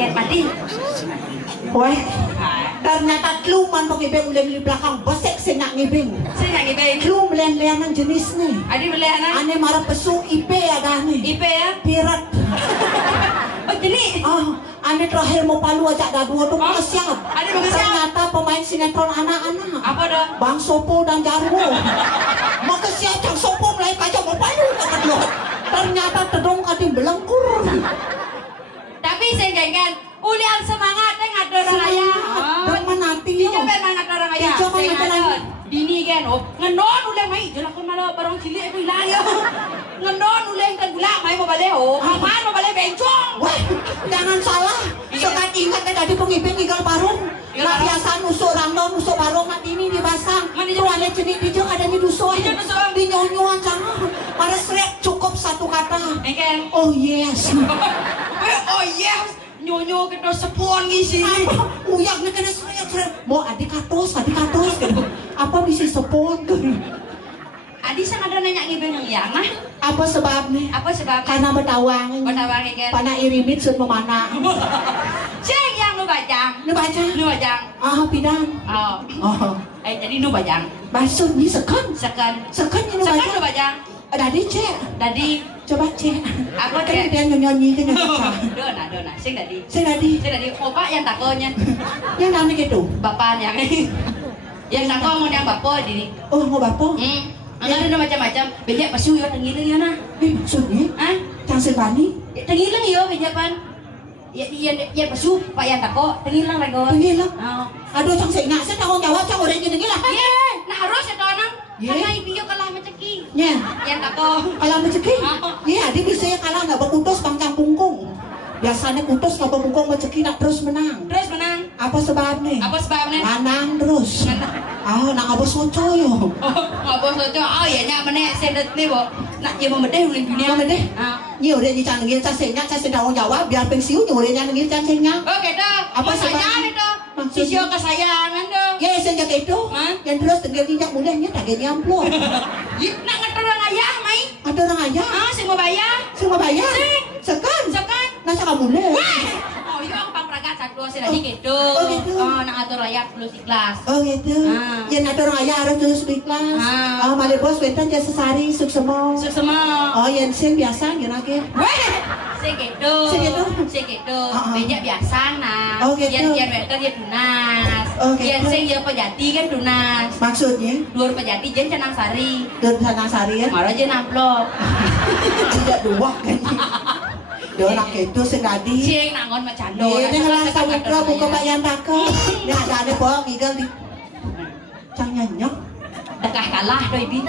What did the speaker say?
tiket mati. Wah, ternyata kluman pengibing mulai di belakang besek senak ngibing. Saya nggak ngibing. Klum belian-belianan jenis nih. Adi belianan. Ane marah pesu IP ada nih. IP ya? Pirat. Oh jenis. Ane terakhir mau palu ajak dah dua tuh siap. Ade mau siap. Ternyata pemain sinetron anak-anak. Apa dah? Bang Sopo dan Jarwo. Maka siap Cang Sopo mulai kacau mau palu kan lo. Ternyata tedong kadang belengkur. Tapi saya ingat ulian semangat dengan orang ayah. Dan nanti yo. Coba mangat orang ayah. Coba mangat dini kan, ngenon ulian mai, jelas kan malah barang cilik itu hilang ya. Ngenon ulian kan gula mai mau balik kapan mau balik bencong. Wah, jangan salah. Sekat ingat kan tadi pengibing igal parung. Nah biasa nusuk random, nusuk parung mati ini dipasang. Tuannya jenis dijeng ada di dusun. Di nyonyuan sana. Pada srek cukup satu kata. Oh yes. Oh yes. Nyonyo kita sepon di sini. Uyak nih kena srek. Mau adik katos. Apa bisa sepon? Adi sang ada nanya ngibeng yang mah. Apa sebabnya? Apa sebabnya? Karena betawang. Betawang kan. Pana irimit sun memana. Cek yang nu bajang. Nu bajang. Pidang. Jadi nu bajang. Maksudnya sekan. Sekan nu bajang. Dadi cek. Coba cek. Aku kan dia nyanyi kan Dona. Sing dadi. Opa yang takonya. Yang namanya gitu. Bapak yang takon mau yang bapak diri. Oh mau bapak? Ada macam-macam. Bejak pasu yo tengiling yo nah. Maksudnya? Cang Silvani? Tengiling yo bejapan. Ya pasu Pak yang tako tengilang lagi. Tengilang. Aduh cang saya nak saya tanggung jawab cang orang jadi lah. Nah harus ya orang. Karena ibu kalah maceki. Yang tako. Kalah maceki? Iya, dia bisa ya kalah nggak berkutus pangcang pungkung. Biasanya kutus nggak berkungkung maceki nak terus menang. Apa sebabnya? Menang terus. Nak ngabos soco yo. Ngabos soco. Ya nya menek sedet nih bo. Nak dia memedeh uling dunia. Memedeh. Nyi udah nyi can ngil casenya, casenya tanggung jawab biar pensiun nyi udah nyi ngil casenya. Oh gitu. Apa sebabnya itu? Sisio kesayangan dong. Ya saya jaga itu. Yang terus tinggal tinjak mudahnya tak gini amplop. Nak ngatur orang ayah mai. Ada orang ayah. Semua bayar. Sekan. Nasa kamu le. Oh iya aku pangpragat satu sih lagi gitu. Oh gitu. Nak ngatur ayah plus ikhlas. Oh gitu. Yang ngatur orang ayah harus terus ikhlas. Malah bos bentar jasa sehari suksemo. Oh yang sing biasa gimana? Segitu. Bejak biasa nah. Oh gitu. Yang weter ya dunas. Oh gitu. Yang sing ya pejati kan dunas. Maksudnya? Luar pejati jen Canang Sari. Canang Sari ya? Malah jen amplop. Tidak dua kan? Dorak itu senadi. Cing nangon macando. Ini ngelas sawitra buka bayan tako. Ini ada bohong igal di. Cang nyanyok. Dekah kalah doi bi.